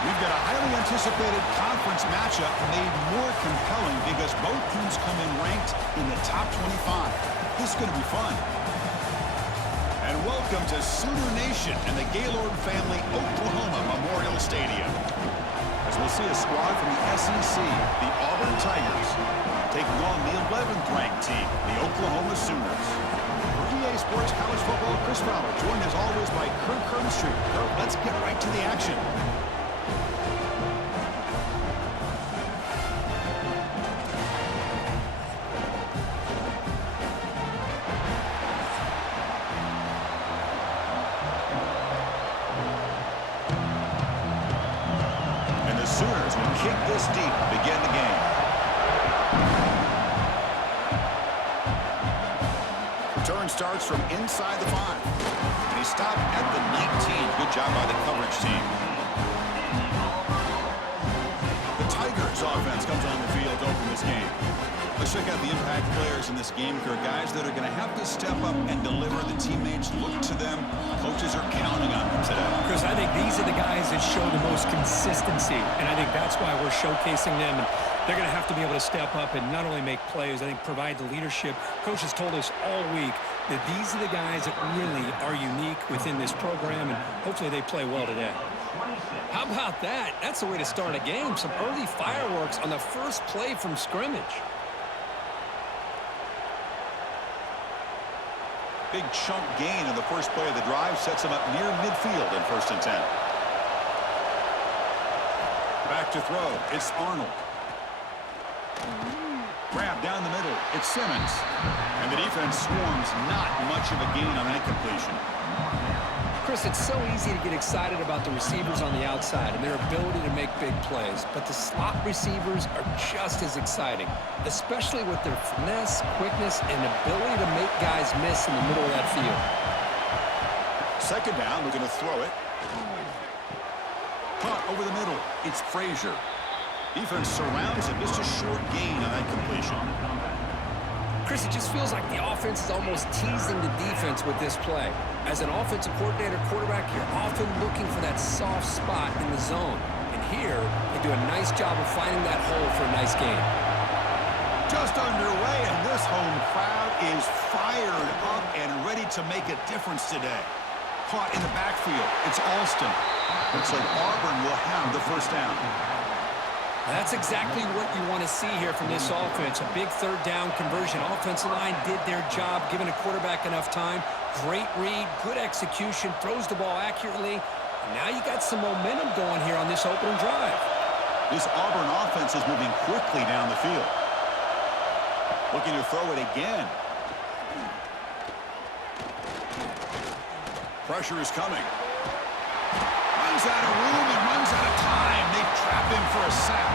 We've got a highly anticipated conference matchup made more compelling because both teams come in ranked in the top 25. This is going to be fun. And welcome to Sooner Nation and the Gaylord Family Oklahoma Memorial Stadium. As we'll see a squad from the SEC, the Auburn Tigers, taking on the 11th ranked team, the Oklahoma Sooners. For EA Sports College Football, Chris Fowler, joined as always by Kirk Herbstreit. Kirk, let's get right to the action. Sooners will kick this deep to begin the game. Return starts from inside the 5. And he stopped at the 19. Good job by the coverage team. The Tigers offense comes on the field to open this game. Let's check out the impact players in this game. There are guys that are going to have to step up and deliver. The teammates look to them. Coaches are counting on them today. Chris, I think these are the guys that show the most consistency, and I think that's why we're showcasing them. And they're going to have to be able to step up and not only make plays, I think provide the leadership. Coach has told us all week that these are the guys that really are unique within this program, and hopefully they play well today. How about that? That's the way to start a game. Some early fireworks on the first play from scrimmage. Big chunk gain in the first play of the drive sets him up near midfield in 1st and 10. Back to throw. It's Arnold. Grab down the middle. It's Simmons. And the defense swarms. Not much of a gain on that completion. Chris, it's so easy to get excited about the receivers on the outside and their ability to make big plays, but the slot receivers are just as exciting, especially with their finesse, quickness, and ability to make guys miss in the middle of that field. 2nd down, we're going to throw it. Caught over the middle. It's Frazier. Defense surrounds him. Just a short gain on that completion. Chris, it just feels like the offense is almost teasing the defense with this play. As an offensive coordinator quarterback, you're often looking for that soft spot in the zone. And here, they do a nice job of finding that hole for a nice gain. Just underway, and this home crowd is fired up and ready to make a difference today. Caught in the backfield. It's Alston. Looks like Auburn will have the 1st down. That's exactly what you want to see here from this offense. A big 3rd down conversion. Offensive line did their job, giving a quarterback enough time. Great read, good execution, throws the ball accurately. And now you got some momentum going here on this opening drive. This Auburn offense is moving quickly down the field. Looking to throw it again. Pressure is coming. Runs out of room and runs out of time. They trap him for a sack.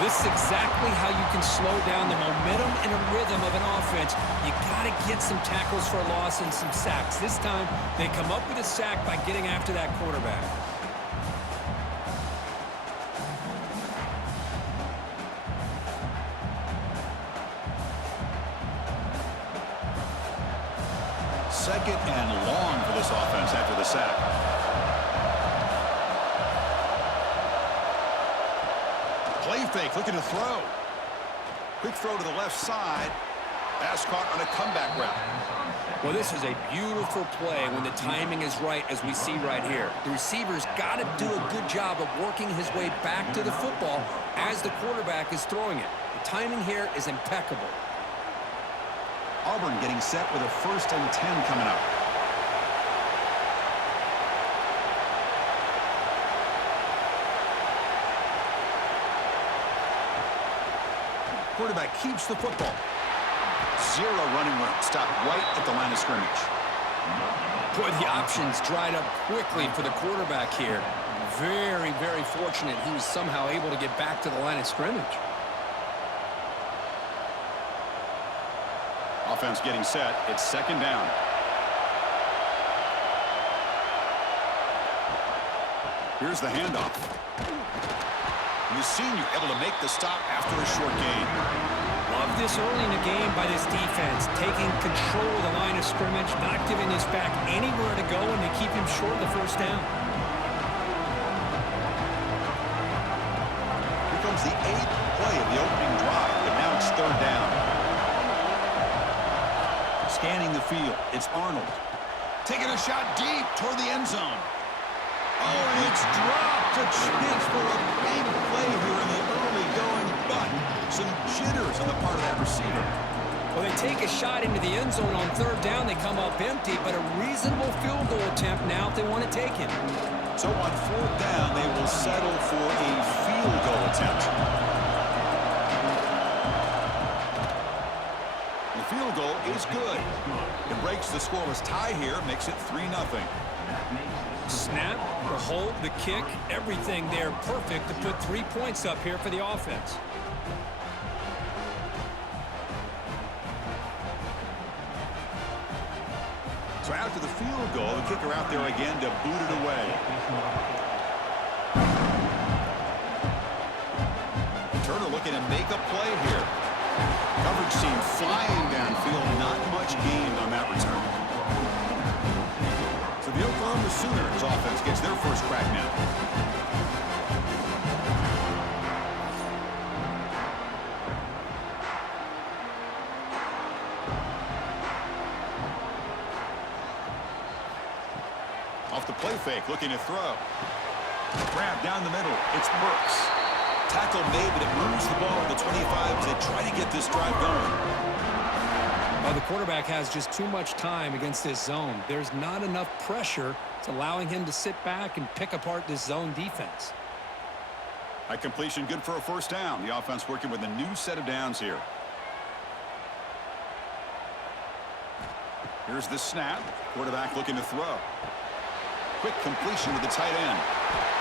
This is exactly how you can slow down the momentum and a rhythm of an offense. You got to get some tackles for a loss and some sacks. This time, they come up with a sack by getting after that quarterback. Second and long for this offense after the sack. Play fake, looking to throw. Quick throw to the left side. Pass caught on a comeback route. Well, this is a beautiful play when the timing is right, as we see right here. The receiver's got to do a good job of working his way back to the football as the quarterback is throwing it. The timing here is impeccable. Auburn getting set with a 1st and 10 coming up. Quarterback keeps the football. 0 running room. Stopped right at the line of scrimmage. Boy, the options dried up quickly for the quarterback here. Very, very fortunate he was somehow able to get back to the line of scrimmage. Offense getting set. It's 2nd down. Here's the handoff. And the senior able to make the stop after a short gain. Love this early in the game by this defense, taking control of the line of scrimmage, not giving this back anywhere to go, and they keep him short of the 1st down. was the 8th play of the opening drive, but now it's 3rd down. Scanning the field, it's Arnold. Taking a shot deep toward the end zone. Oh, and it's dropped. A chance for a big play here in the early going, but some jitters on the part of that receiver. Well, they take a shot into the end zone on 3rd down. They come up empty, but a reasonable field goal attempt now if they want to take it. So on 4th down, they will settle for a field goal attempt. The field goal is good. It breaks the scoreless tie here, makes it 3-0. Snap, the hold, the kick, everything there perfect to put 3 points up here for the offense. So after the field goal, the kicker out there again to boot it away. Turner looking to make a play here. Coverage team flying downfield, not much gained on that return. So the Oklahoma Sooners offense gets their first crack now. Off the play fake, looking to throw. Grab down the middle. It's Burks. Tackle made, but it moves the ball to the 25 as they try to get this drive going. Well, the quarterback has just too much time against this zone. There's not enough pressure. It's allowing him to sit back and pick apart this zone defense. That completion good for a first down. The offense working with a new set of downs here. Here's the snap. Quarterback looking to throw. Quick completion to the tight end.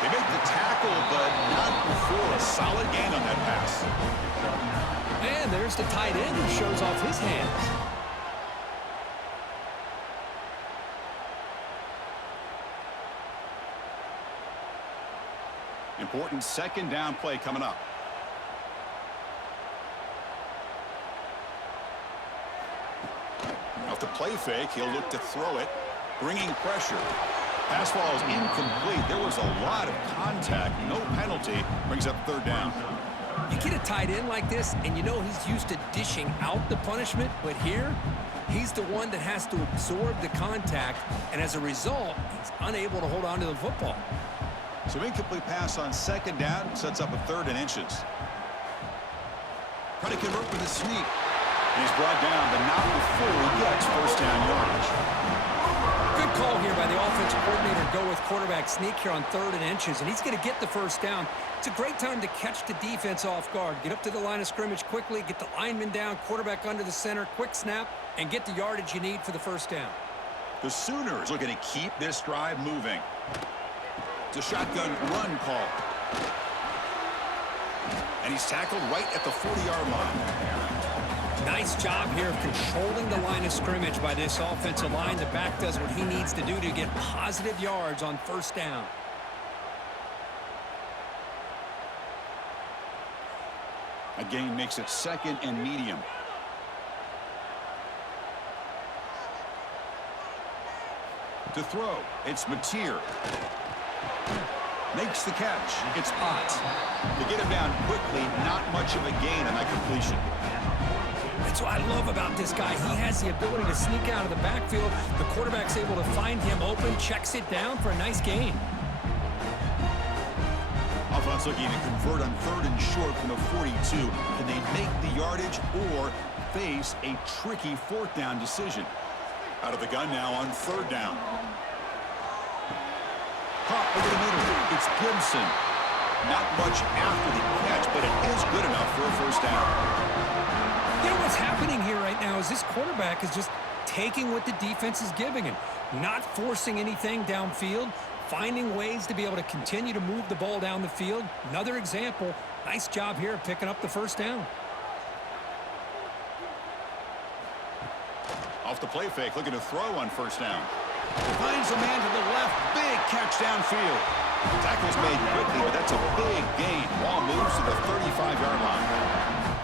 They make the tackle, but not before a solid gain on that pass. And there's the tight end who shows off his hands. Important 2nd down play coming up. Off the play fake, he'll look to throw it, bringing pressure. Pass ball is incomplete. There was a lot of contact. No penalty. Brings up 3rd down. You get a tight end like this, and you know he's used to dishing out the punishment, but here, he's the one that has to absorb the contact, and as a result, he's unable to hold on to the football. So incomplete pass on 2nd down sets up a 3rd and inches. Trying to convert with a sneak. And he's brought down, but not before he gets first down yardage. Good call here by the offensive coordinator. Go with quarterback sneak here on 3rd and inches, and he's going to get the first down. It's a great time to catch the defense off guard. Get up to the line of scrimmage quickly, get the lineman down, quarterback under the center, quick snap, and get the yardage you need for the first down. The Sooners looking to keep this drive moving. It's a shotgun run call. And he's tackled right at the 40-yard line. Nice job here of controlling the line of scrimmage by this offensive line. The back does what he needs to do to get positive yards on first down. A gain makes it 2nd and medium. To throw, it's Mateer. Makes the catch. It's Potts. To get him down quickly, not much of a gain on that completion. That's what I love about this guy. He has the ability to sneak out of the backfield. The quarterback's able to find him open, checks it down for a nice gain. Offense looking to convert on 3rd and short from the 42. Can they make the yardage or face a tricky 4th down decision? Out of the gun now on 3rd down. Caught over the middle. It's Gibson. Not much after the catch, but it is good enough for a first down. You know what's happening here right now is this quarterback is just taking what the defense is giving him, not forcing anything downfield, finding ways to be able to continue to move the ball down the field. Another example, nice job here of picking up the first down. Off the play fake, looking to throw on first down. Finds a man to the left, big catch downfield. Tackle's made quickly, but that's a big gain. Ball moves to the 35-yard line.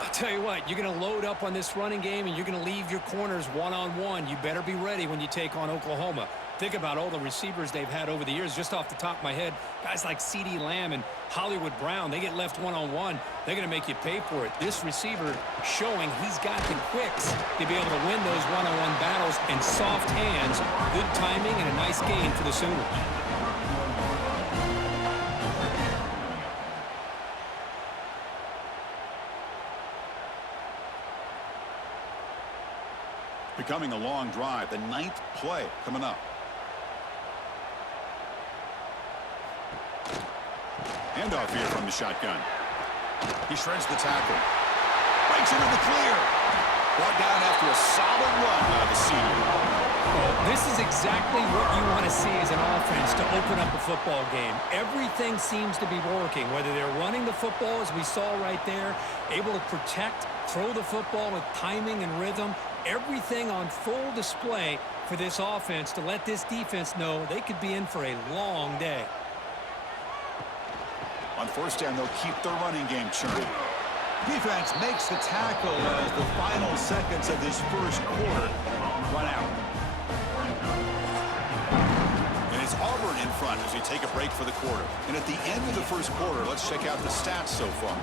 I'll tell you what, you're going to load up on this running game and you're going to leave your corners one-on-one. You better be ready when you take on Oklahoma. Think about all the receivers they've had over the years. Just off the top of my head, guys like CeeDee Lamb and Hollywood Brown, they get left one-on-one. They're going to make you pay for it. This receiver showing he's got the quicks to be able to win those one-on-one battles in soft hands. Good timing and a nice gain for the Sooners. Becoming a long drive, the 9th play coming up. Handoff here from the shotgun. He shreds the tackle. Breaks into the clear. Brought down after a solid run by the senior. Well, this is exactly what you want to see as an offense to open up a football game. Everything seems to be working, whether they're running the football, as we saw right there, able to protect, throw the football with timing and rhythm. Everything on full display for this offense to let this defense know they could be in for a long day. On first down, they'll keep their running game churning. Defense makes the tackle as the final seconds of this first quarter run out. And it's Auburn in front as we take a break for the quarter. And at the end of the first quarter, let's check out the stats so far.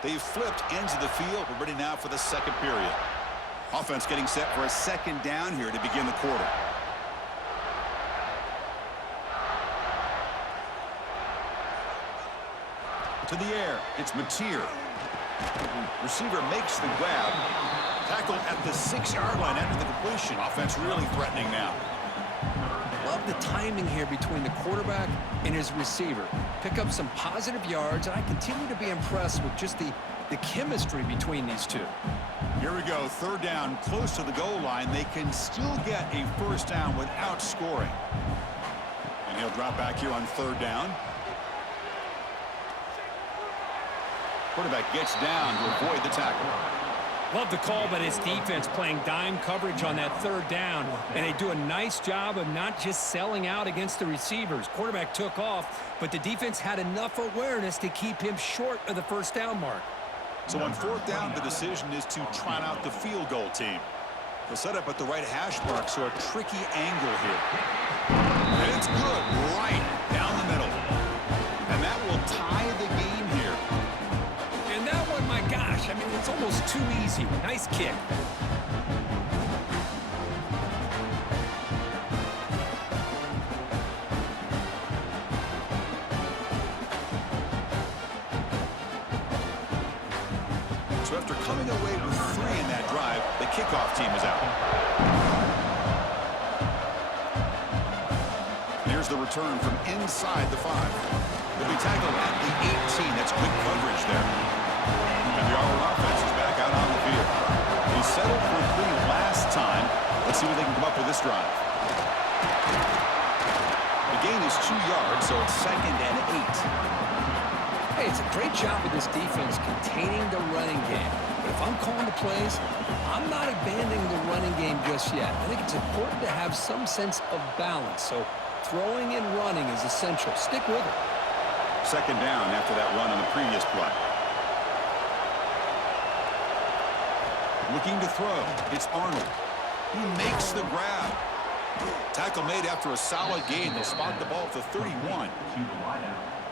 They've flipped ends of the field. We're ready now for the second period. Offense getting set for a second down here to begin the quarter. To the air, it's Mateer. Receiver makes the grab. Tackle at the 6-yard line after the completion. Offense really threatening now. Love the timing here between the quarterback and his receiver. Pick up some positive yards, and I continue to be impressed with just the chemistry between these two. Here we go, third down, close to the goal line. They can still get a first down without scoring. And he'll drop back here on third down. Quarterback gets down to avoid the tackle. Love the call by this defense playing dime coverage on that third down, and they do a nice job of not just selling out against the receivers. Quarterback took off, but the defense had enough awareness to keep him short of the first down mark. So on fourth down, the decision is to trot out the field goal team. They'll set up at the right hash mark, so a tricky angle here. And it's good, right down the middle. And that will tie the game here. And that one, my gosh, I mean, it's almost too easy. Nice kick. So after coming away with 3 in that drive, the kickoff team is out. Here's the return from inside the 5. They'll be tackled at the 18. That's good coverage there. And the Auburn offense is back out on the field. They settled for 3 last time. Let's see what they can come up with this drive. The gain is 2 yards, so it's 2nd and 8. Hey, it's a great job of this defense containing the running game. But if I'm calling the plays, I'm not abandoning the running game just yet. I think it's important to have some sense of balance. So throwing and running is essential. Stick with it. 2nd down after that run on the previous play. Looking to throw. It's Arnold. He makes the grab. Tackle made after a solid gain. They'll spot the ball at the 31.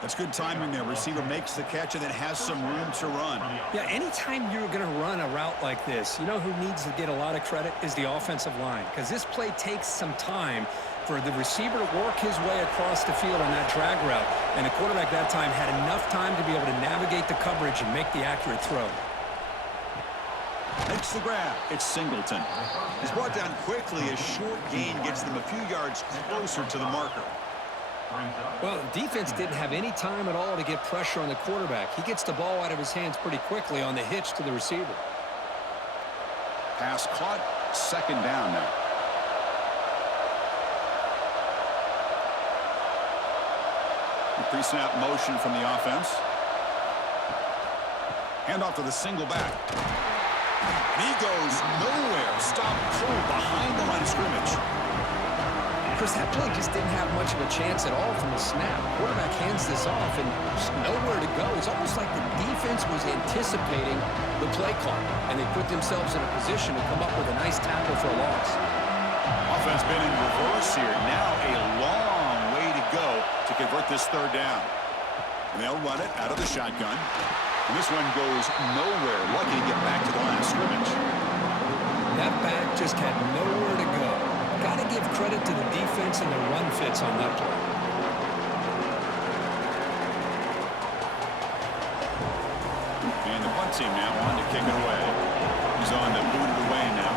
That's good timing there. Receiver makes the catch and then has some room to run. Yeah, anytime you're going to run a route like this, you know who needs to get a lot of credit is the offensive line, because this play takes some time for the receiver to work his way across the field on that drag route, and the quarterback that time had enough time to be able to navigate the coverage and make the accurate throw. Makes the grab. It's Singleton. He's brought down quickly. A short gain gets them a few yards closer to the marker. Well, the defense didn't have any time at all to get pressure on the quarterback. He gets the ball out of his hands pretty quickly on the hitch to the receiver. Pass caught. 2nd down now. The pre-snap motion from the offense. Handoff to the single back. And he goes nowhere. Stop cold behind the line of scrimmage. Chris, that play just didn't have much of a chance at all from the snap. Quarterback hands this off and just nowhere to go. It's almost like the defense was anticipating the play call, and they put themselves in a position to come up with a nice tackle for a loss. Offense been in reverse here. Now a long way to go to convert this third down. And they'll run it out of the shotgun. And this one goes nowhere. Lucky to get back to the line of scrimmage. That back just had nowhere to go. Got to give credit to the defense and the run fits on that play. And the punt team now on to kick it away. He's on to boot it away now.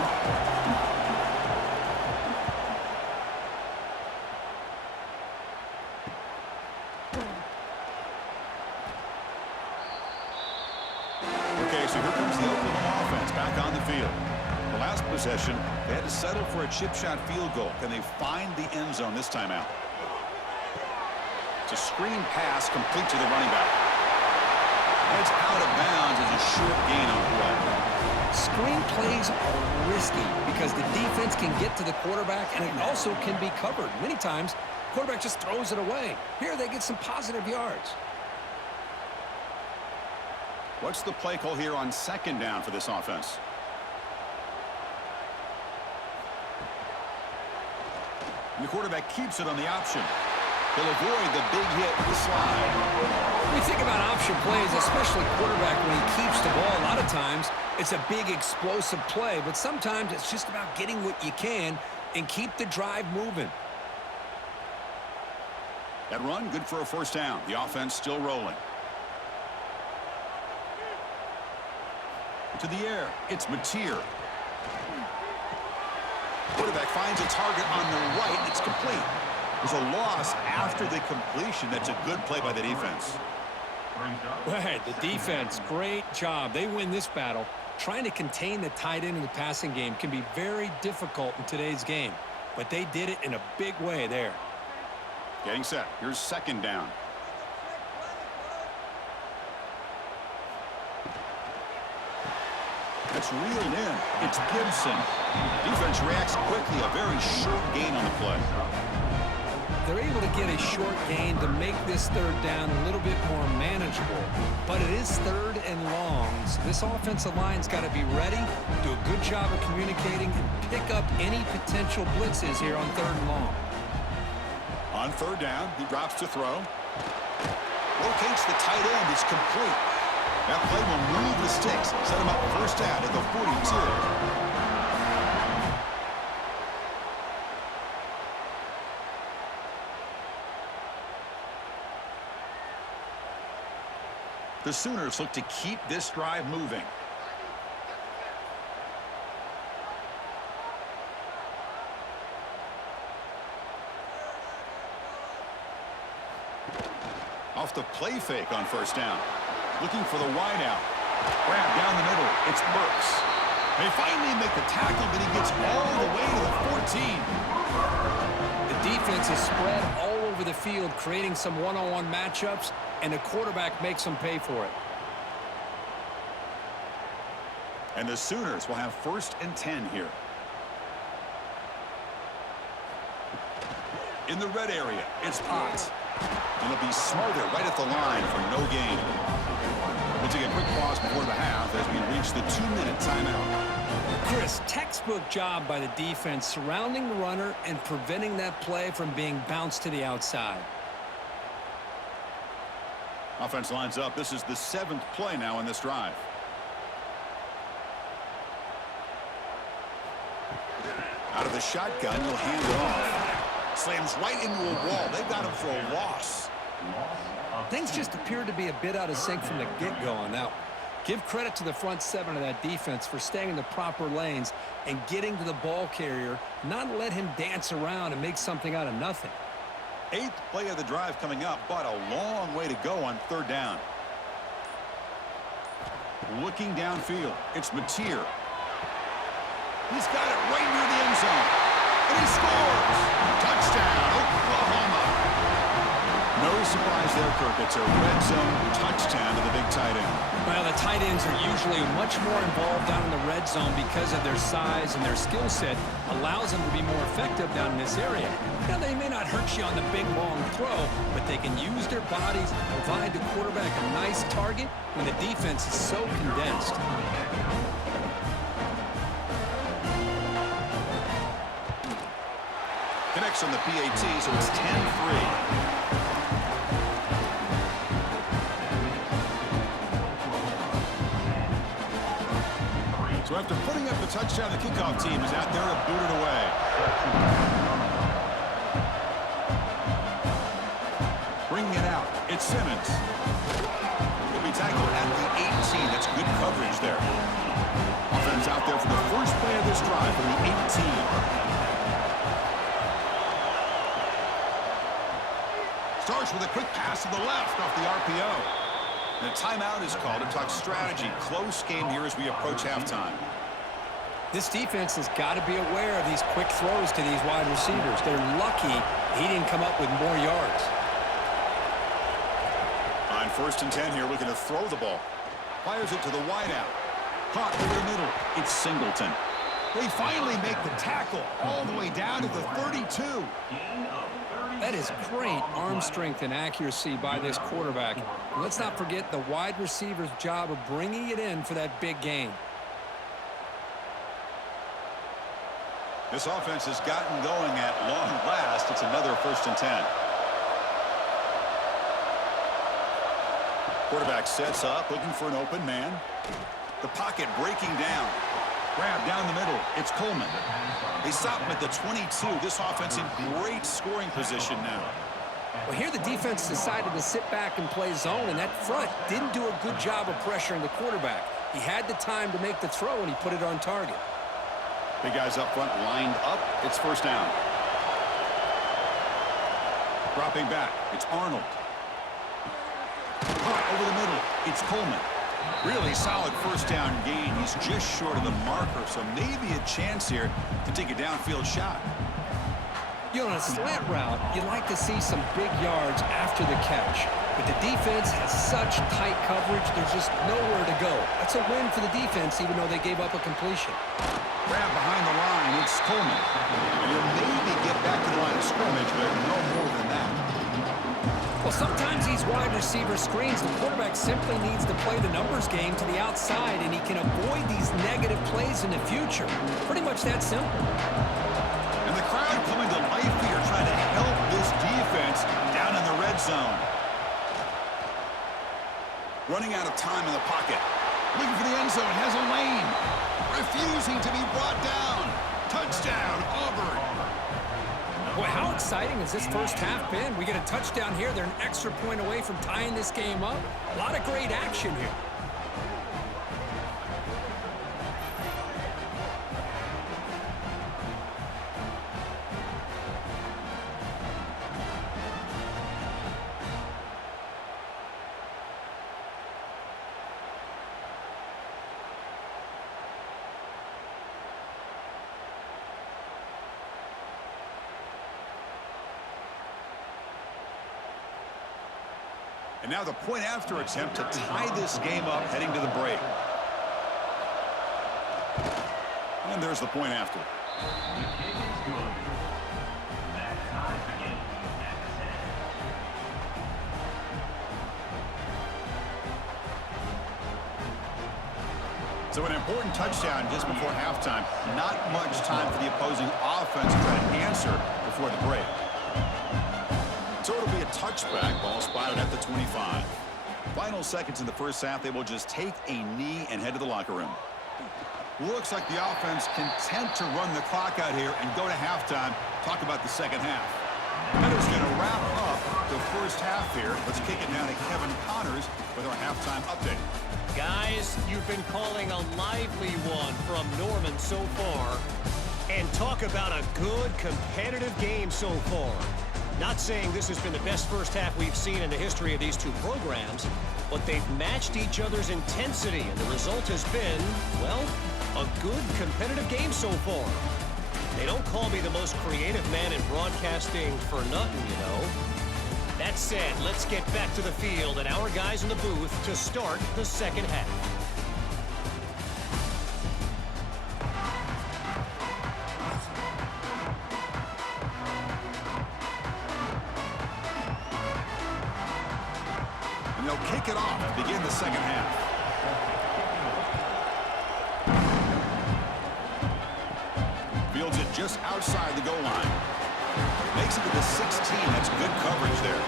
Okay, so here comes the Oklahoma offense back on the field. The last possession, they had to settle for a chip shot field goal. Can they find the end zone this time out? It's a screen pass complete to the running back. It's out of bounds as a short gain on the play. Screen plays are risky because the defense can get to the quarterback and it also can be covered. Many times, quarterback just throws it away. Here they get some positive yards. What's the play call here on second down for this offense? And the quarterback keeps it on the option. He'll avoid the big hit with the slide. When you think about option plays, especially quarterback, when he keeps the ball, a lot of times it's a big explosive play, but sometimes it's just about getting what you can and keep the drive moving. That run, good for a first down. The offense still rolling. To the air, it's Mateer. Quarterback finds a target on the right. It's complete. There's a loss after the completion. That's a good play by the defense. Right, the defense, great job. They win this battle. Trying to contain the tight end in the passing game can be very difficult in today's game, but they did it in a big way there. Getting set. Here's second down. That's reeled in. It's Gibson. Defense reacts quickly. A very short gain on the play. They're able to get a short gain to make this third down a little bit more manageable. But it is third and long, so this offensive line's got to be ready, do a good job of communicating, and pick up any potential blitzes here on third and long. On third down, he drops to throw. Locates the tight end. It's complete. That play will move the sticks. Set him up first down at the 42. The Sooners look to keep this drive moving. Off the play fake on first down. Looking for the wideout. Grab down the middle. It's Burks. They finally make the tackle, but he gets all the way to the 14. The defense is spread all over the field, creating some one-on-one matchups, and the quarterback makes them pay for it. And the Sooners will have 1st and 10 here. In the red area, it's Potts. And he'll be smarter right at the line for no gain. We'll take a quick pause before the half as we reach the 2-minute timeout. Chris, textbook job by the defense surrounding the runner and preventing that play from being bounced to the outside. Offense lines up. This is the 7th play now in this drive. Out of the shotgun, he'll hand it off. Slams right into a wall. They've got him for a loss. Things just appeared to be a bit out of sync from the get-go on that one. Give credit to the front 7 of that defense for staying in the proper lanes and getting to the ball carrier, not let him dance around and make something out of nothing. 8th play of the drive coming up, but a long way to go on third down. Looking downfield, it's Mateer. He's got it right near the end zone. And he scores! Touchdown, Oklahoma! No surprise there, Kirk. It's a red zone touchdown to the big tight end. Well, the tight ends are usually much more involved down in the red zone because of their size and their skill set allows them to be more effective down in this area. Now, they may not hurt you on the big, long throw, but they can use their bodies, provide the quarterback a nice target when the defense is so condensed. Connects on the PAT, so it's 10-3. So after putting up the touchdown, the kickoff team is out there to boot it away. Bringing it out, it's Simmons. He'll be tackled at the 18. That's good coverage there. Offense out there for the first play of this drive from the 18. Starts with a quick pass to the left off the RPO. And a timeout is called to talk strategy. Close game here as we approach halftime. This defense has got to be aware of these quick throws to these wide receivers. They're lucky he didn't come up with more yards. On 1st and 10 here, looking to throw the ball. Fires it to the wideout. Caught over the middle. It's Singleton. They finally make the tackle all the way down to the 32. That is great arm strength and accuracy by this quarterback. And let's not forget the wide receiver's job of bringing it in for that big gain. This offense has gotten going at long last. It's another 1st and 10. Quarterback sets up, looking for an open man. The pocket breaking down. Grab down the middle. It's Coleman. They stop him at the 22. This offense in great scoring position now. Well, here the defense decided to sit back and play zone, and that front didn't do a good job of pressuring the quarterback. He had the time to make the throw, and he put it on target. Big guys up front lined up. It's 1st down. Dropping back. It's Arnold. Caught over the middle. It's Coleman. Really solid 1st down gain. He's just short of the marker, so maybe a chance here to take a downfield shot. You know, on a slant route, you like to see some big yards after the catch. But the defense has such tight coverage, there's just nowhere to go. That's a win for the defense, even though they gave up a completion. Grab behind the line. It's Coleman. And he'll maybe get back to the line of scrimmage, but no more than that. Well, sometimes these wide receiver screens, the quarterback simply needs to play the numbers game to the outside, and he can avoid these negative plays in the future. Pretty much that simple. And the crowd coming to life here, trying to help this defense down in the red zone. Running out of time in the pocket. Looking for the end zone, has a lane. Refusing to be brought down. Touchdown, Auburn. Boy, how exciting has this first half been? We get a touchdown here. They're an extra point away from tying this game up. A lot of great action here. And now the point after attempt to tie this game up heading to the break. And there's the point after. So an important touchdown just before halftime. Not much time for the opposing offense to try to answer before the break. So it'll be a touchback, ball spotted at the 25. Final seconds in the first half, they will just take a knee and head to the locker room. Looks like the offense content to run the clock out here and go to halftime. Talk about the second half. That is going to wrap up the first half here. Let's kick it now to Kevin Connors with our halftime update. Guys, you've been calling a lively one from Norman so far. And talk about a good competitive game so far. Not saying this has been the best first half we've seen in the history of these two programs, but they've matched each other's intensity, and the result has been, well, a good competitive game so far. They don't call me the most creative man in broadcasting for nothing, you know. That said, let's get back to the field and our guys in the booth to start the second half. And they'll kick it off to begin the second half. Fields it just outside the goal line. Makes it to the 16. That's good coverage there.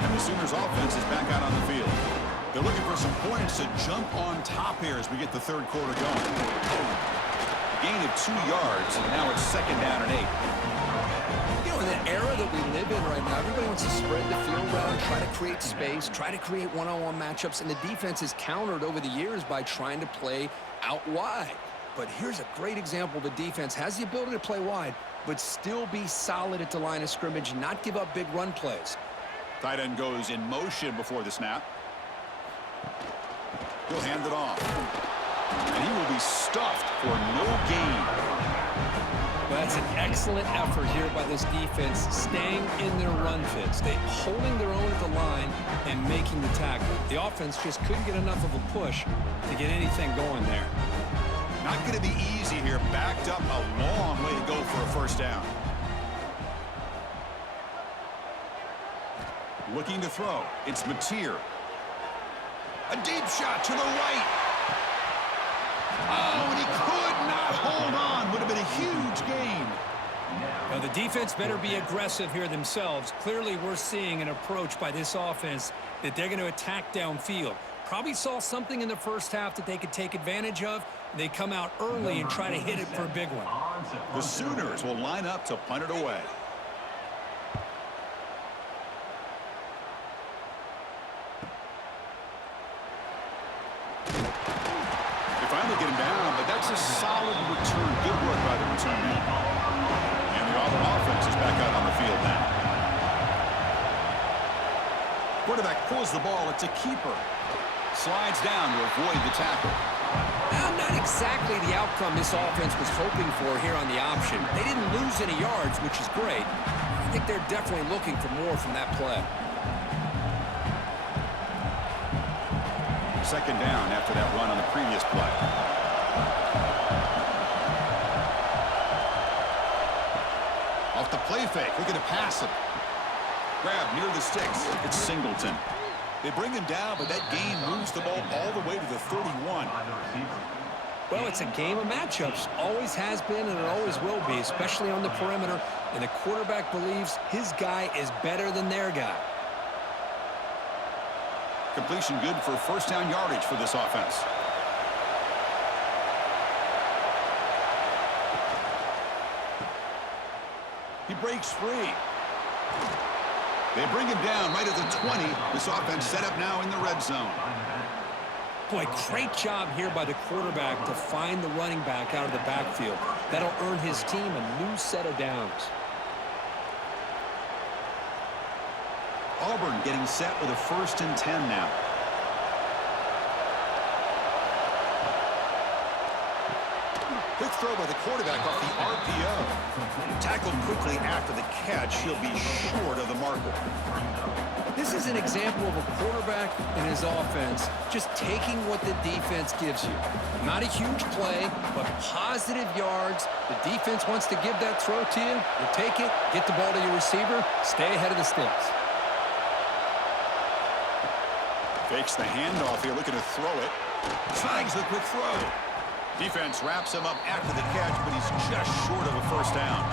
And the Sooners offense is back out on the field. They're looking for some points to jump on top here as we get the third quarter going. Gain of 2 yards, and now it's second down and 8. You know, in the era that we live in right now, everybody wants to spread the field around, try to create space, try to create one-on-one matchups, and the defense is countered over the years by trying to play out wide. But here's a great example. The defense has the ability to play wide, but still be solid at the line of scrimmage, not give up big run plays. Tight end goes in motion before the snap. He'll hand it off. And he will be stuffed for no gain. Well, that's an excellent effort here by this defense, staying in their run fits. They holding their own at the line and making the tackle. The offense just couldn't get enough of a push to get anything going there. Not going to be easy here. Backed up a long way to go for a first down. Looking to throw. It's Mateer. A deep shot to the right. Oh, and he could not hold on. Would have been a huge gain. Now, the defense better be aggressive here themselves. Clearly, we're seeing an approach by this offense that they're going to attack downfield. Probably saw something in the first half that they could take advantage of. They come out early and try to hit it for a big one. The Sooners will line up to punt it away. They finally get him down, but that's a solid return. Good work by the return man. And the Auburn offense is back out on the field now. Quarterback pulls the ball. It's a keeper. Slides down to avoid the tackle. Now, not exactly the outcome this offense was hoping for here on the option. They didn't lose any yards, which is great. I think they're definitely looking for more from that play. Second down after that run on the previous play. Off the play fake. Looking to pass him. Grab near the sticks. It's Singleton. They bring him down, but that gain moves the ball all the way to the 31. Well, it's a game of matchups. Always has been and it always will be, especially on the perimeter. And the quarterback believes his guy is better than their guy. Completion good for first down yardage for this offense. He breaks free. They bring him down right at the 20. This offense set up now in the red zone. Boy, great job here by the quarterback to find the running back out of the backfield. That'll earn his team a new set of downs. Auburn getting set with a 1st and 10 now. Quick throw by the quarterback off the RPO. Tackled quickly after the catch. He'll be short of the marker. This is an example of a quarterback and his offense just taking what the defense gives you. Not a huge play, but positive yards. The defense wants to give that throw to you. You take it, get the ball to your receiver, stay ahead of the sticks. Fakes the handoff here, looking to throw it. Snags the quick throw. Defense wraps him up after the catch, but he's just short of a first down.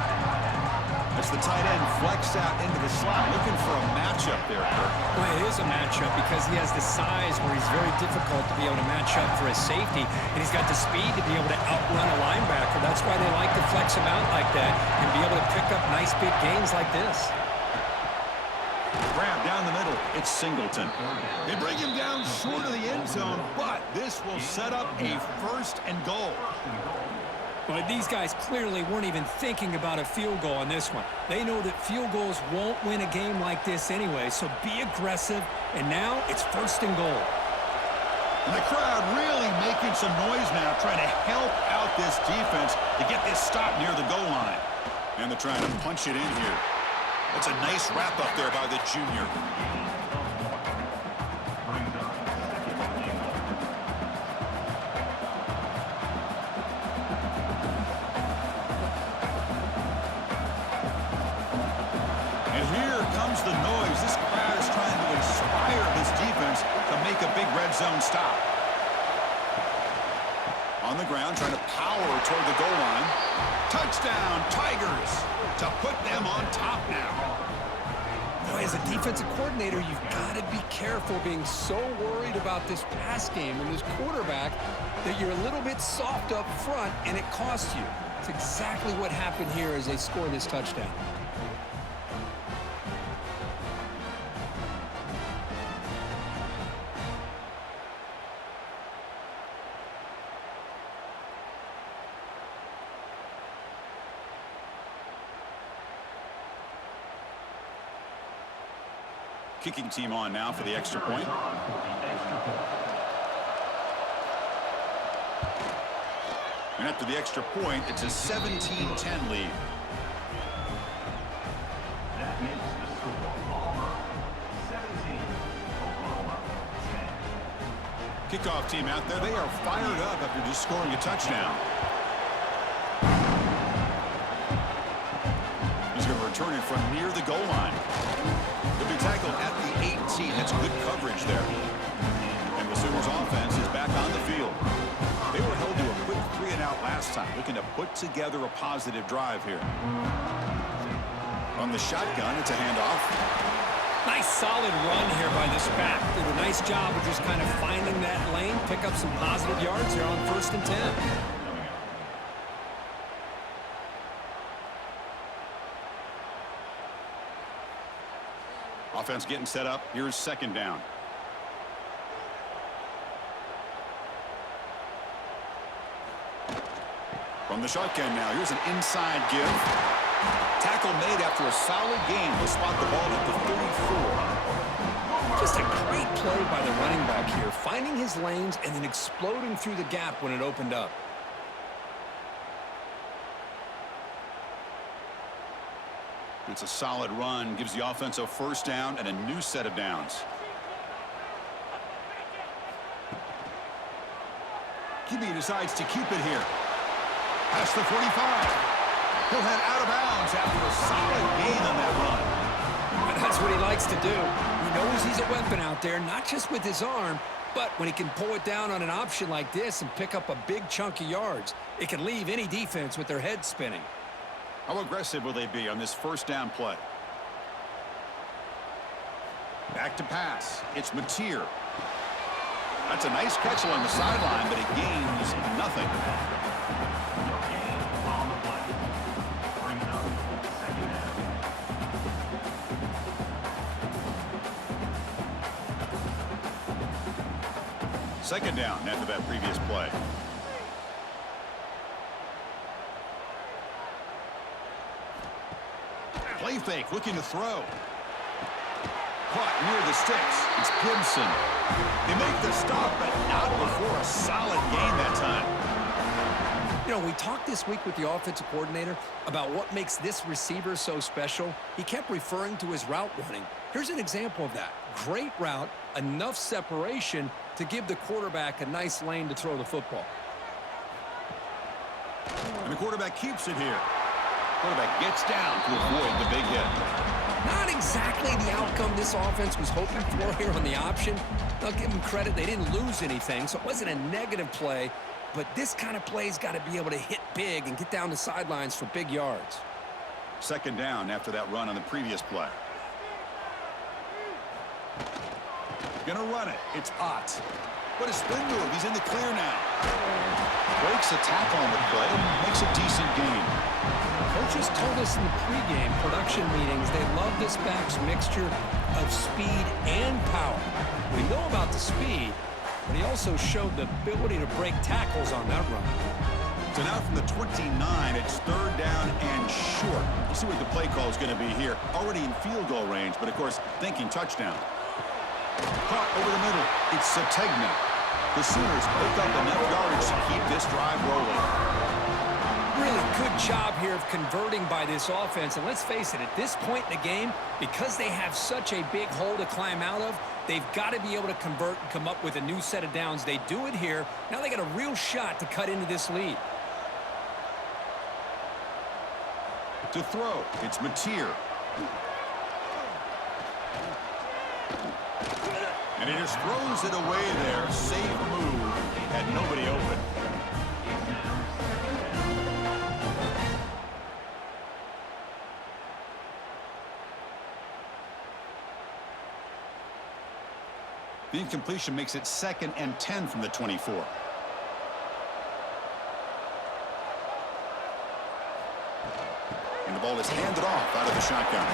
As the tight end flex out into the slot, looking for a matchup there, Kirk. Well, it is a matchup because he has the size where he's very difficult to be able to match up for his safety, and he's got the speed to be able to outrun a linebacker. That's why they like to flex him out like that and be able to pick up nice big gains like this. Grab down the middle. It's Singleton. They bring him down short of the end zone, but this will set up a 1st and goal. But these guys clearly weren't even thinking about a field goal on this one. They know that field goals won't win a game like this anyway, so be aggressive, and now it's 1st and goal. And the crowd really making some noise now, trying to help out this defense to get this stop near the goal line. And they're trying to punch it in here. That's a nice wrap up there by the junior. And here comes the noise. This crowd is trying to inspire this defense to make a big red zone stop. On the ground, trying to power toward the goal line. Touchdown, Tigers, to put them on top now. Boy, as a defensive coordinator, you've got to be careful being so worried about this pass game and this quarterback that you're a little bit soft up front and it costs you. It's exactly what happened here as they score this touchdown. Kicking team on now for the extra point. And after the extra point, it's a 17-10 lead. That makes the score Auburn 17, Oklahoma 10. Kickoff team out there, they are fired up after just scoring a touchdown. He's going to return it from near the goal line. He'll be tackled at the 18. That's good coverage there. And the Sooners offense is back on the field. They were held to a quick 3-and-out last time, looking to put together a positive drive here. On the shotgun, it's a handoff. Nice solid run here by this back. Did a nice job of just kind of finding that lane, pick up some positive yards here on 1st and 10. Offense getting set up. Here's 2nd down. From the shotgun now. Here's an inside give. Tackle made after a solid gain. He'll spot the ball at the 34. Just a great play by the running back here, finding his lanes and then exploding through the gap when it opened up. It's a solid run, gives the offense a 1st down and a new set of downs. QB decides to keep it here. Past the 45. He'll head out of bounds after a solid gain on that run. And that's what he likes to do. He knows he's a weapon out there, not just with his arm, but when he can pull it down on an option like this and pick up a big chunk of yards, it can leave any defense with their head spinning. How aggressive will they be on this 1st down play? Back to pass. It's Mateer. That's a nice catch along the sideline, but it gains nothing. On the play. Brings up 2nd down. Second down after that previous play. Play fake, looking to throw. Caught near the sticks. It's Gibson. They make the stop, but not before a solid gain that time. You know, we talked this week with the offensive coordinator about what makes this receiver so special. He kept referring to his route running. Here's an example of that. Great route, enough separation to give the quarterback a nice lane to throw the football. And the quarterback keeps it here. Quarterback gets down to avoid the big hit. Not exactly the outcome this offense was hoping for here on the option. I'll give them credit. They didn't lose anything, so it wasn't a negative play. But this kind of play's got to be able to hit big and get down the sidelines for big yards. 2nd down after that run on the previous play. Gonna run it. It's Ott. What a spin move. He's in the clear now. Breaks a tackle on the play and makes a decent gain. Coaches told us in the pregame production meetings they love this back's mixture of speed and power. We know about the speed, but he also showed the ability to break tackles on that run. So now from the 29, it's 3rd down and short. We'll see what the play call is going to be here. Already in field goal range, but of course, thinking touchdown. Caught over the middle. It's Sategna. The Sooners pick up enough yardage to keep this drive rolling. really good job here of converting by this offense. And let's face it, at this point in the game, because they have such a big hole to climb out of, they've got to be able to convert and come up with a new set of downs. They do it here. Now they got a real shot to cut into this lead. To throw, it's Mateer. And he just throws it away there. Safe move. Had nobody open. The incompletion makes it 2nd and 10 from the 24. And the ball is handed off out of the shotgun.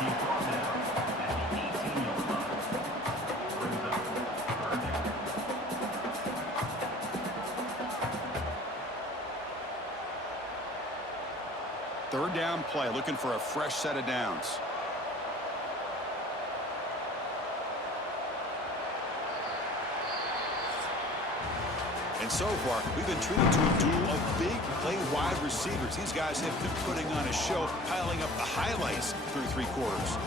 He's brought down at the 18-yard line. Brings up third down. Third down play, looking for a fresh set of downs. And so far, we've been treated to a duel of big play wide receivers. These guys have been putting on a show, piling up the highlights through 3 quarters.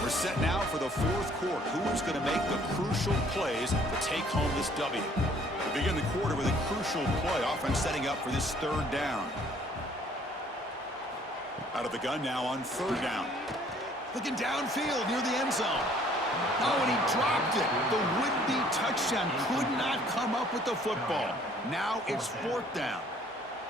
We're set now for the 4th quarter. Who is going to make the crucial plays to take home this W? We begin the quarter with a crucial play, offense setting up for this 3rd down. Out of the gun now on 3rd down. Looking downfield near the end zone. Oh, and he dropped it. The would-be touchdown could not come up with the football. Now it's 4th down.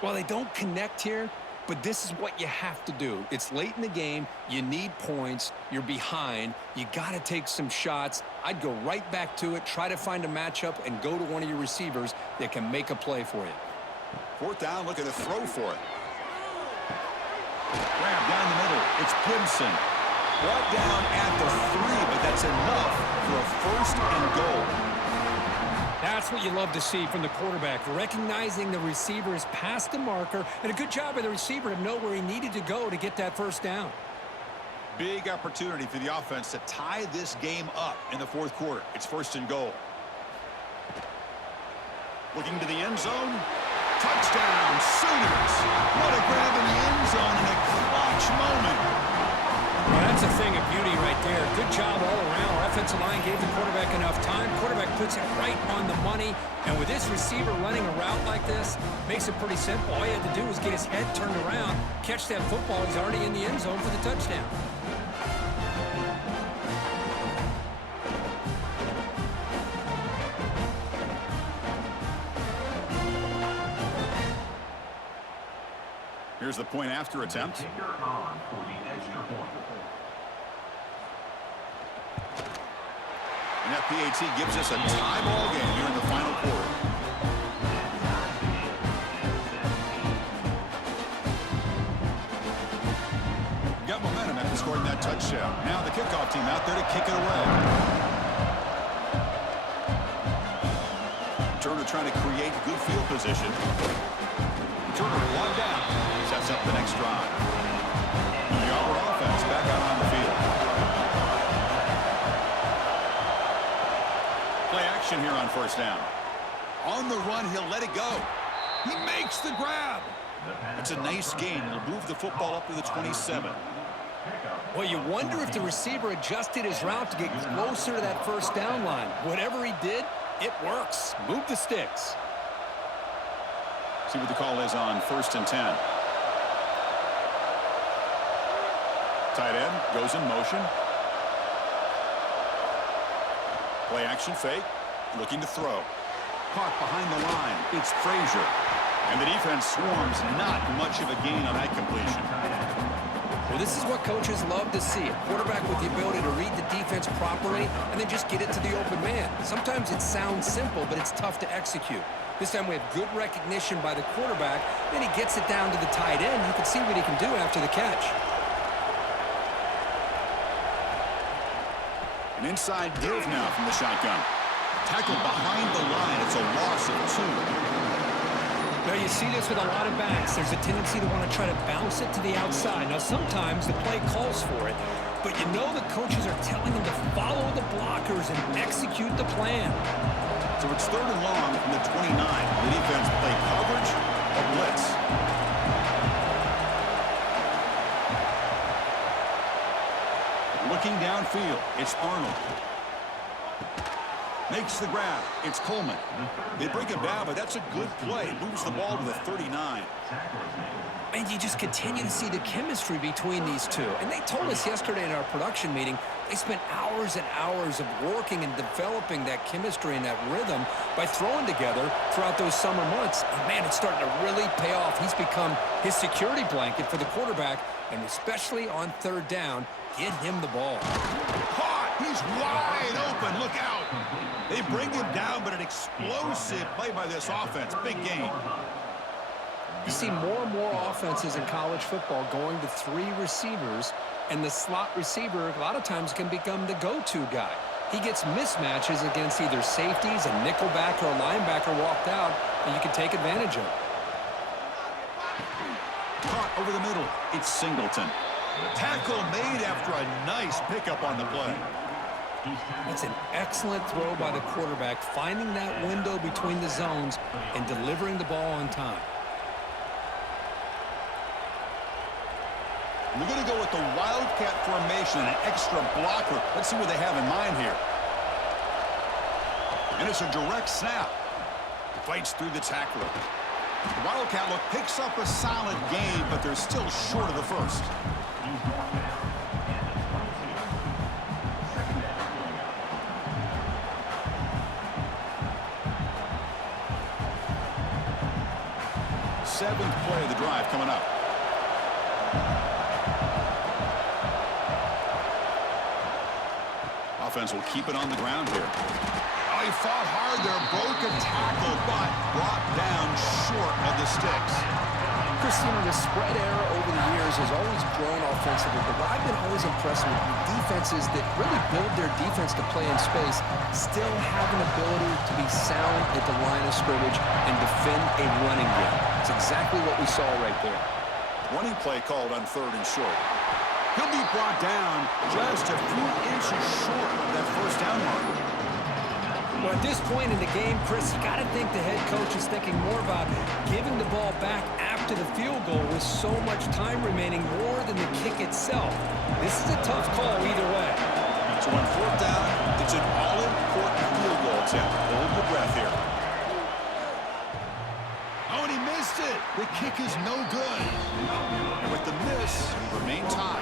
Well, they don't connect here, but this is what you have to do. It's late in the game. You need points. You're behind. You got to take some shots. I'd go right back to it, try to find a matchup, and go to one of your receivers that can make a play for you. 4th down, looking to throw for it. Grab down the middle. It's Gibson. Brought down at the 3, but that's enough for a 1st and goal. That's what you love to see from the quarterback, recognizing the receiver is past the marker, and a good job by the receiver to know where he needed to go to get that 1st down. Big opportunity for the offense to tie this game up in the 4th quarter. It's 1st and goal. Looking to the end zone. Touchdown, Sooners. What a grab in the end zone in a clutch moment. Well, that's a thing of beauty right there. Good job all around. Offensive line gave the quarterback enough time. Quarterback puts it right on the money. And with this receiver running a route like this, makes it pretty simple. All he had to do was get his head turned around, catch that football. He's already in the end zone for the touchdown. Here's the point after attempt. Kicker on for the extra point. And that PAT gives us a tie ball game here in the final quarter. Got momentum after scoring that touchdown. Now the kickoff team out there to kick it away. Turner trying to create good field position. Turner one down. Sets up the next drive. And the Auburn offense back out on the field. Play action here on 1st down. On the run, he'll let it go. He makes the grab. It's a nice gain. It'll move the football up to the 27. Well, you wonder if the receiver adjusted his route to get closer to that 1st down line. Whatever he did, it works. Move the sticks. See what the call is on 1st and 10. Tight end goes in motion. Play action fake. Looking to throw. Caught behind the line. It's Frazier. And the defense swarms. Not much of a gain on that completion. Well, this is what coaches love to see. A quarterback with the ability to read the defense properly and then just get it to the open man. Sometimes it sounds simple, but it's tough to execute. This time we have good recognition by the quarterback. Then he gets it down to the tight end. You can see what he can do after the catch. An inside give now from the shotgun. Tackled behind the line. It's a loss of 2. Now, you see this with a lot of backs. There's a tendency to want to try to bounce it to the outside. Now, sometimes the play calls for it, but you know the coaches are telling them to follow the blockers and execute the plan. So it's 3rd and long from the 29. The defense play coverage or blitz. Looking downfield, it's Arnold. Makes the grab. It's Coleman. They break it down, but that's a good play. Moves the ball to the 39. And you just continue to see the chemistry between these two. And they told us yesterday in our production meeting, they spent hours and hours of working and developing that chemistry and that rhythm by throwing together throughout those summer months. And man, it's starting to really pay off. He's become his security blanket for the quarterback, and especially on 3rd down, get him the ball. Caught! He's wide open. Look out! They bring him down, but an explosive play by this offense. Big game. You see more and more offenses in college football going to 3 receivers, and the slot receiver a lot of times can become the go-to guy. He gets mismatches against either safeties, a nickelback, or a linebacker walked out, and you can take advantage of it. Caught over the middle. It's Singleton. Tackle made after a nice pickup on the play. That's an excellent throw by the quarterback, finding that window between the zones and delivering the ball on time. We're going to go with the Wildcat formation and an extra blocker. Let's see what they have in mind here. And it's a direct snap. Fights through the tackler. The Wildcat look picks up a solid game, but they're still short of the first. He's going down at the 22. Second down. 7th play of the drive coming up. Offense will keep it on the ground here. Oh, he fought hard there, broke a tackle, but brought down short of the sticks. Christina, the spread era over the years has always grown offensively, but what I've been always impressed with defenses that really build their defense to play in space still have an ability to be sound at the line of scrimmage and defend a running game. It's exactly what we saw right there. Running play called on 3rd and short. He'll be brought down just a few inches short of that 1st down mark. Well, at this point in the game, Chris, you got to think the head coach is thinking more about giving the ball back after the field goal with so much time remaining more than the kick itself. This is a tough call either way. So on 4th down, it's an all-important field goal attempt. Hold your breath here. Oh, and he missed it. The kick is no good. And with the miss, remain tied.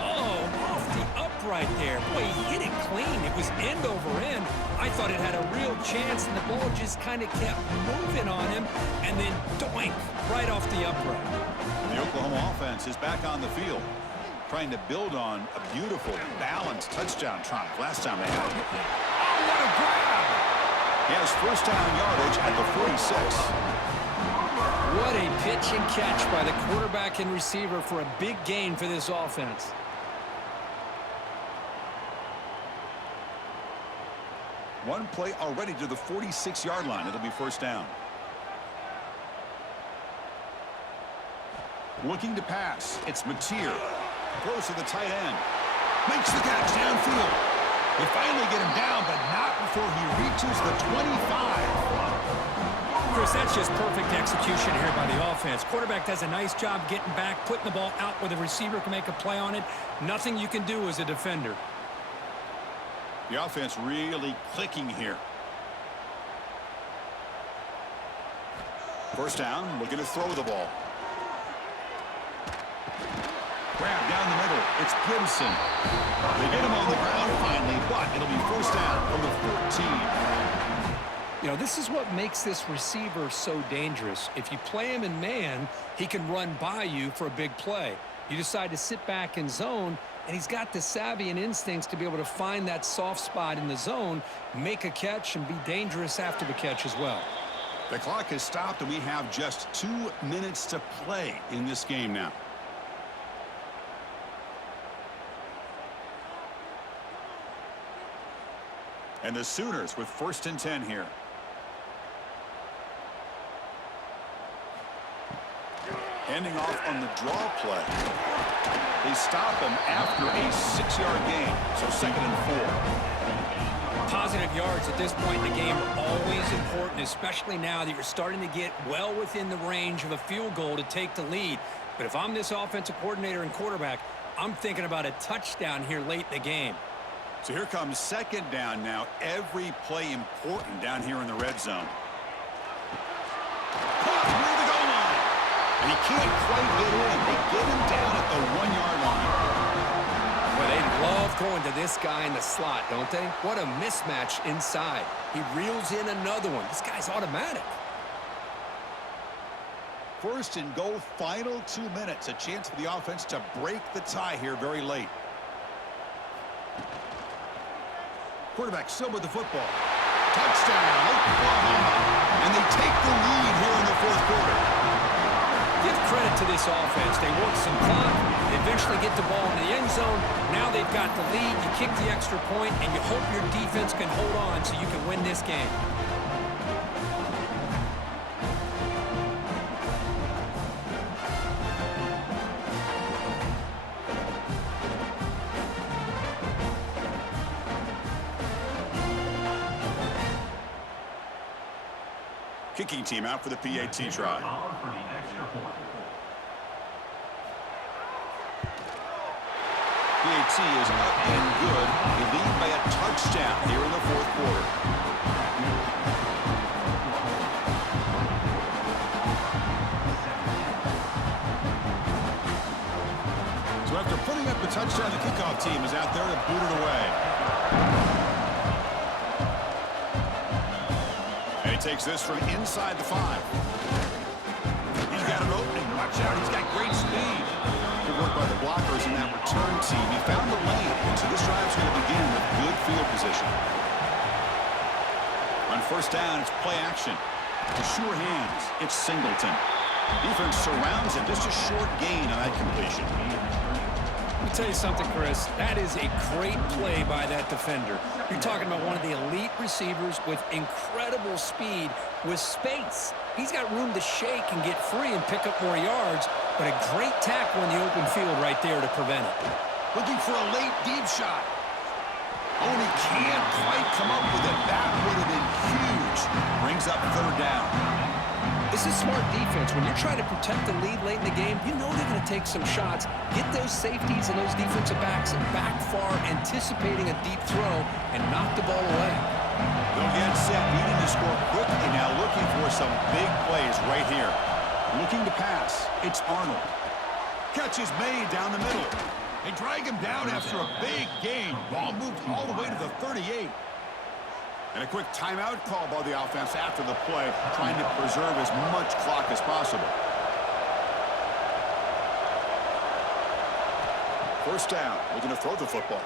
Oh, off the upright there. Boy, he hit it clean. It was end over end. I thought it had a real chance, and the ball just kind of kept moving on him, and then doink, right off the upright. The Oklahoma offense is back on the field, trying to build on a beautiful, balanced touchdown triumph last time they had it. Oh, what a grab! He has 1st down yardage at the 46. What a pitch and catch by the quarterback and receiver for a big gain for this offense. One play already to the 46-yard line. It'll be 1st down. Looking to pass. It's Mateer. Throws to the tight end. Makes the catch downfield. They finally get him down, but not before he reaches the 25. Chris, that's just perfect execution here by the offense. Quarterback does a nice job getting back, putting the ball out where the receiver can make a play on it. Nothing you can do as a defender. The offense really clicking here. 1st down, looking to throw the ball. Grab down the middle. It's Gibson. They get him on the ground finally, but it'll be 1st down from the 14. You know, this is what makes this receiver so dangerous. If you play him in man, he can run by you for a big play. You decide to sit back in zone, and he's got the savvy and instincts to be able to find that soft spot in the zone, make a catch, and be dangerous after the catch as well. The clock has stopped, and we have just 2 minutes to play in this game now. And the Sooners with 1st and 10 here. Handing off on the draw play. They stop him after a 6-yard gain, so 2nd and 4. Positive yards at this point in the game are always important, especially now that you're starting to get well within the range of a field goal to take the lead. But if I'm this offensive coordinator and quarterback, I'm thinking about a touchdown here late in the game. So here comes 2nd down now. Every play important down here in the red zone. Caught near the goal line. And he can't quite get in. They get him down at the 1-yard line. Well, they love going to this guy in the slot, don't they? What a mismatch inside. He reels in another one. This guy's automatic. 1st and goal, final 2 minutes. A chance for the offense to break the tie here very late. Quarterback still with the football. Touchdown, Oklahoma. And they take the lead here in the 4th quarter. Give credit to this offense. They work some clock. They eventually get the ball in the end zone. Now they've got the lead. You kick the extra point, and you hope your defense can hold on so you can win this game. Kicking team out for the PAT try. For the extra point. PAT is up and good. They lead by a touchdown here in the 4th quarter. So after putting up the touchdown, the kickoff team is out there to boot it away. And he takes this from inside the 5. He's got an opening. Watch out. He's got great speed. Good work by the blockers in that return team. He found the lane, and so this drive's going to begin with good field position. On 1st down, it's play action. To sure hands, it's Singleton. Defense surrounds him. Just a short gain on that completion. Let me tell you something, Chris. That is a great play by that defender. You're talking about one of the elite receivers with incredible speed, with space. He's got room to shake and get free and pick up more yards, but a great tackle in the open field right there to prevent it. Looking for a late deep shot. Oh, and he can't quite come up with it. That would have been huge. Brings up 3rd down. This is smart defense. When you're trying to protect the lead late in the game, you know they're going to take some shots, get those safeties and those defensive backs back far, anticipating a deep throw, and knock the ball away. They'll get set, needing to score quickly now, looking for some big plays right here. Looking to pass. It's Arnold. Catch is made down the middle. They drag him down after a big gain. Ball moved all the way to the 38. And a quick timeout call by the offense after the play, trying to preserve as much clock as possible. 1st down, looking to throw the football.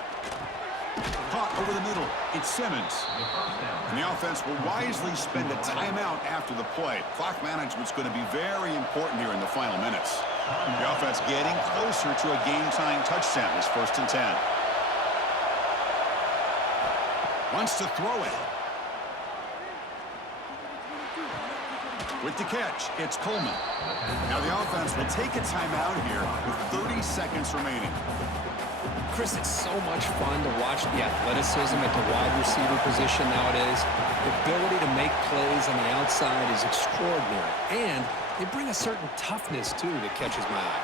Caught over the middle. It's Simmons. And the offense will wisely spend a timeout after the play. Clock management's going to be very important here in the final minutes. The offense getting closer to a game-tying touchdown. It's 1st and 10. Wants to throw it. With the catch, it's Coleman. Now the offense will take a timeout here with 30 seconds remaining. Chris, it's so much fun to watch the athleticism at the wide receiver position nowadays. The ability to make plays on the outside is extraordinary. And they bring a certain toughness, too, that catches my eye.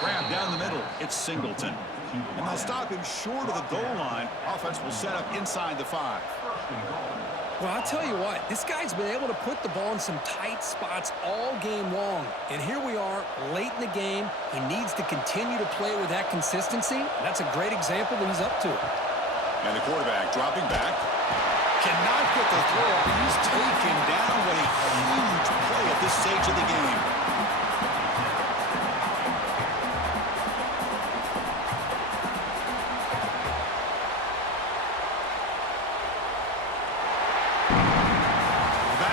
Grab down the middle. It's Singleton. And they'll stop him short of the goal line. Offense will set up inside the 5. Well, I'll tell you what, this guy's been able to put the ball in some tight spots all game long. And here we are, late in the game. He needs to continue to play with that consistency. That's a great example that he's up to it. And the quarterback dropping back. Cannot get the throw. He's taken down. What a huge play at this stage of the game.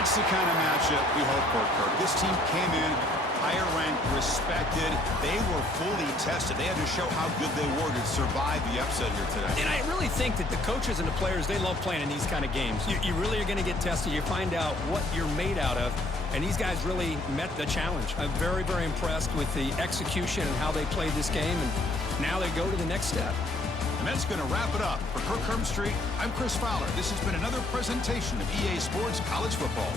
That's the kind of matchup we hope for, Kirk. This team came in Higher ranked, respected. They were fully tested. They had to show how good they were to survive the upset here today. And I really think that the coaches and the players, they love playing in these kind of games. You really are going to get tested. You find out what you're made out of. And these guys really met the challenge. I'm very, very impressed with the execution and how they played this game. And now they go to the next step. And that's going to wrap it up. For Kirk Street, I'm Chris Fowler. This has been another presentation of EA Sports College Football.